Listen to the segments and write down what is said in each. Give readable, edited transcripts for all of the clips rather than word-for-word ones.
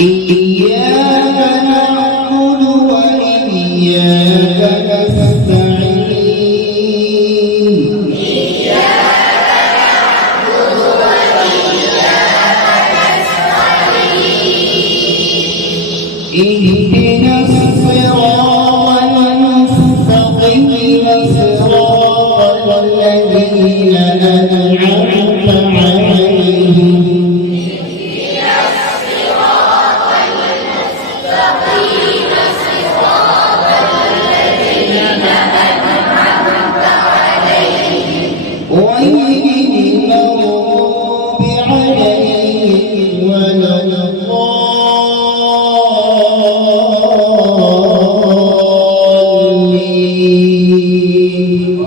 إياك نعبد وإياك نستعين اهدنا الصراط المستقيم صراط الذين أنعمت عليهم غير المغضوب عليهم ولا الضالين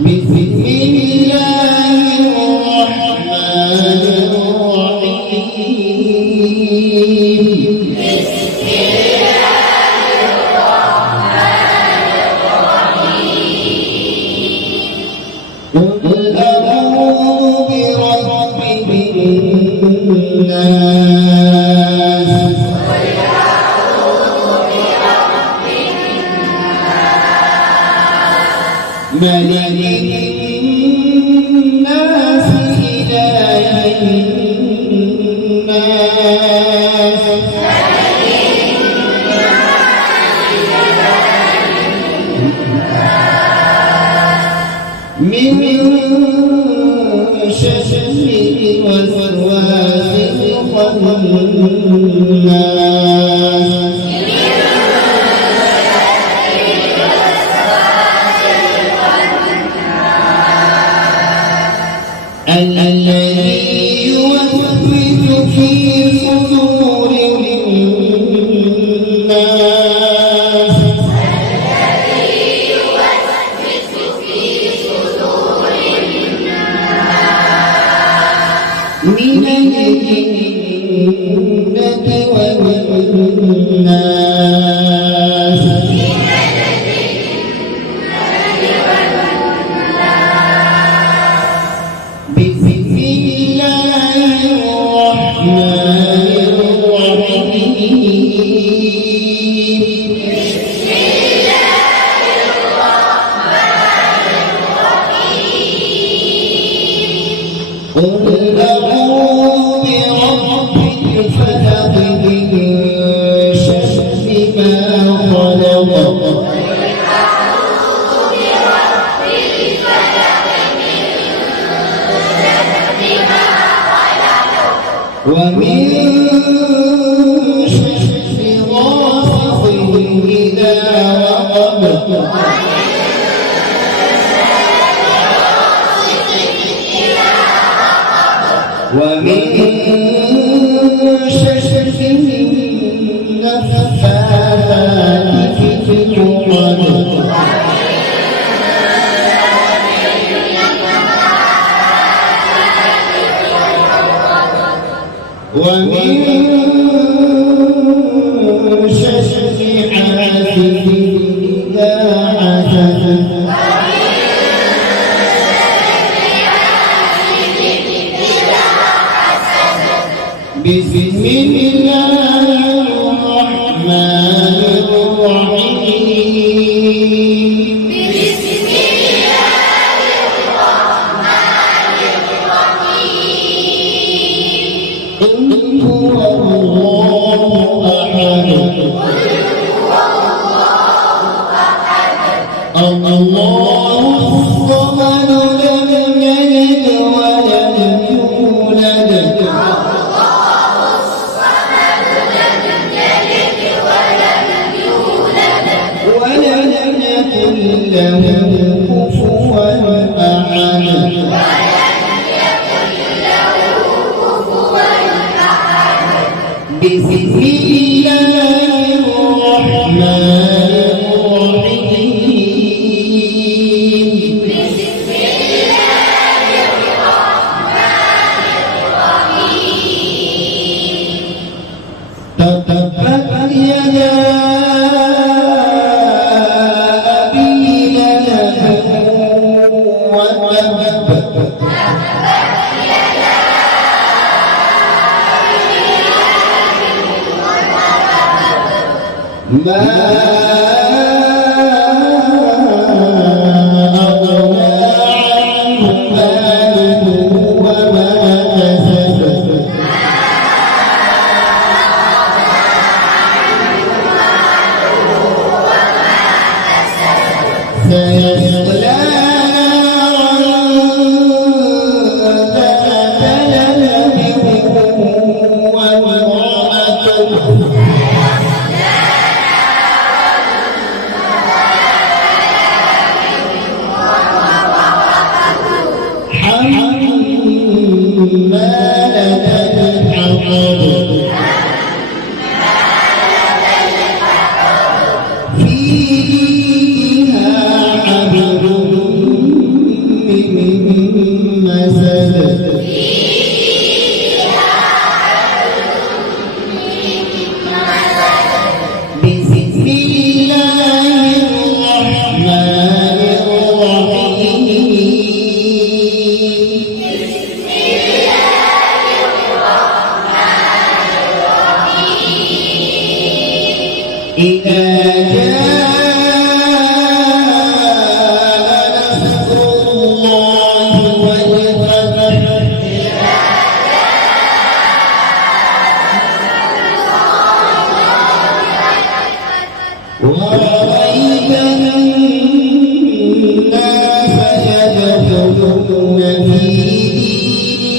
بسم الله الرحمن الرحيم قل أعوذ برب الناس ملك الناس إله الناس من شر الوسواس الخناس الذي يوسوس في صدور الناس من الجنة والناس بسم الله الرحمن الرحيم قل أعوذ برب الفلق من شر ما خلق ومن شر غاسق إذا وقب ومن شر النفاثات في العقد ومن شر حاسد إذا حسد بسم الله الرحمن الرحيم بسم الله الرحمن الرحيم قل هو الله أحد الله الصمد لم يلد ولم يولد الله الصمد ما أغنى عنه ماله وما كسب سيصلى نارا ذات لهب وامرأته حمالة الحطب في جيدها حبل من مسد بسم الله الرحمن الرحيم إذا جاء نصر الله والفتح ورأيت الناس يدخلون في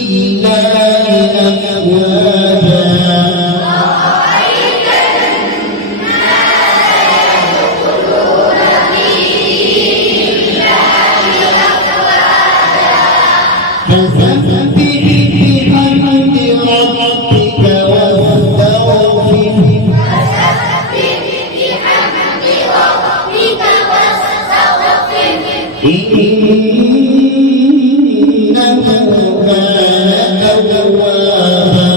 دين الله أفواجا فسبح بحمد ربك واستغفره إنه كان توابا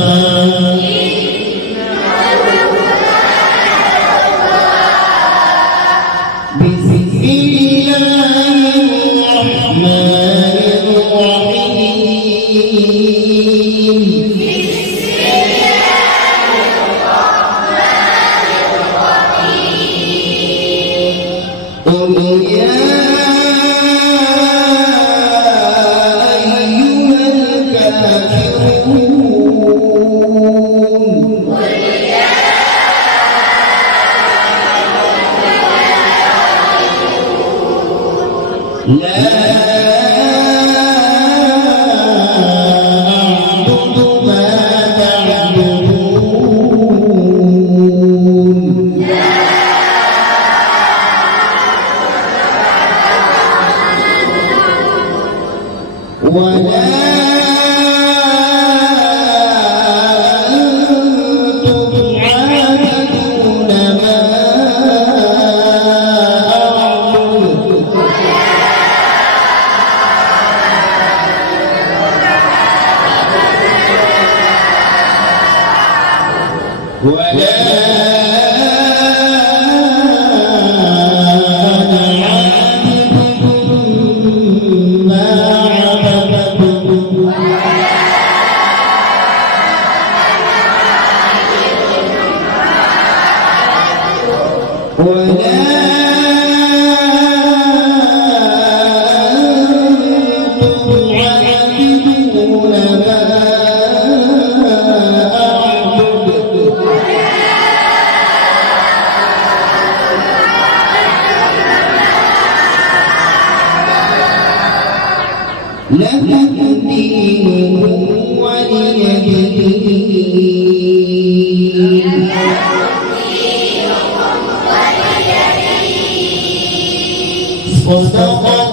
بسم الله الرحمن الرحيم قل يا أيها الكافرون لا أعبد ما تعبدون ولا أنتم عابدون ما أعبد ولا أنا عابد ما عبدتم ولا أنتم عابدون ما أعبد لكم دينكم ولي دين صدق